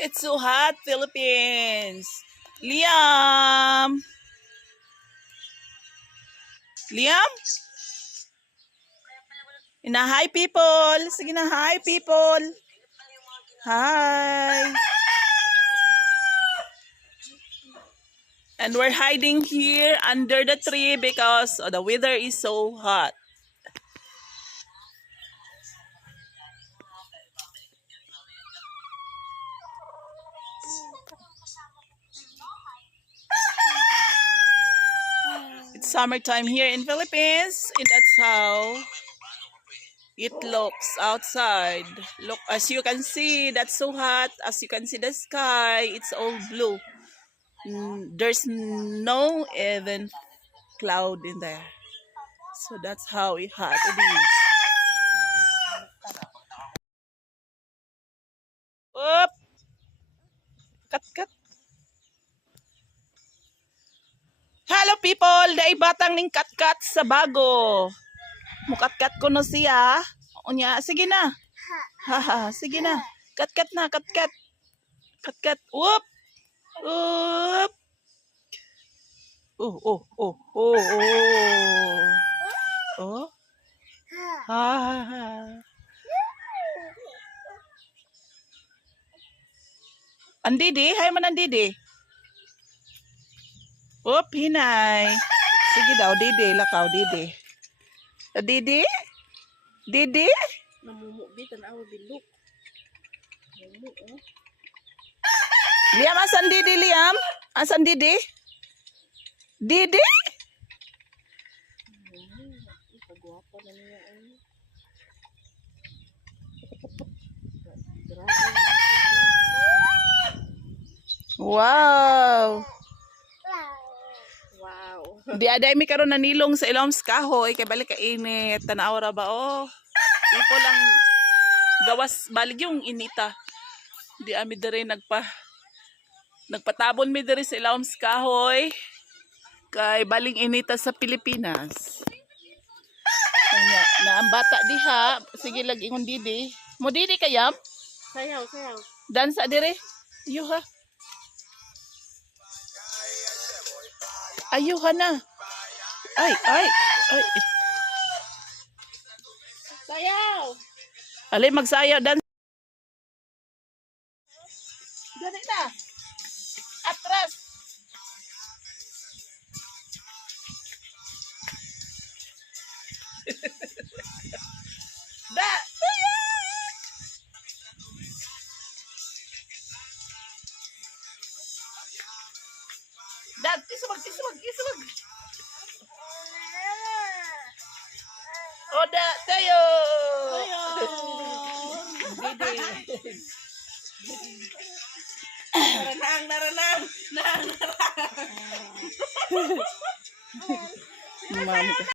It's so hot, Philippines. Liam! Liam? Hi, people. Sige na, hi, people. Hi. And we're hiding here under the tree because the weather is so hot. It's summertime here in Philippines, and that's how it looks outside. Look, as you can see, that's so hot. As you can see the sky, it's all blue. There's no even cloud in there. So that's how hot it is. Oop! Kat. Hello people! Dai batang ning kat sa bago. Mukat-kat ko no siya. Unya, sige na. Haha, sige na. Kat na, kat. Kat. Oop! Oop! Oh. Oh. Ha. Andidi, hay man andidi. Oop, hinay. Sige daw, didi, lakaw, didi. Didi? Didi? Namumubi, tanawa bilok. Liam, asan didi, Liam? Asan didi? Didi? Pagwapa na niya. Wow! Wow. Di aday mi karon nanilong sa ilom kahoy kay balik ka init. Tanaw ra ba oh. Ipo lang gawas balig yung inita. Di ami diri nagpatabon mi diri sa ilom kahoy kay baling inita sa Pilipinas. Kanya na ang bata diha, sige lag ingon didi. Mo didi kayam? Sayaw. Dansa dire. Yuha. Ayuhan na. Ay. Sayaw! Alay magsayaw dan. Dali na. Atras. Da. Dad, isubag. Oda, tayo. Naranang. Mami.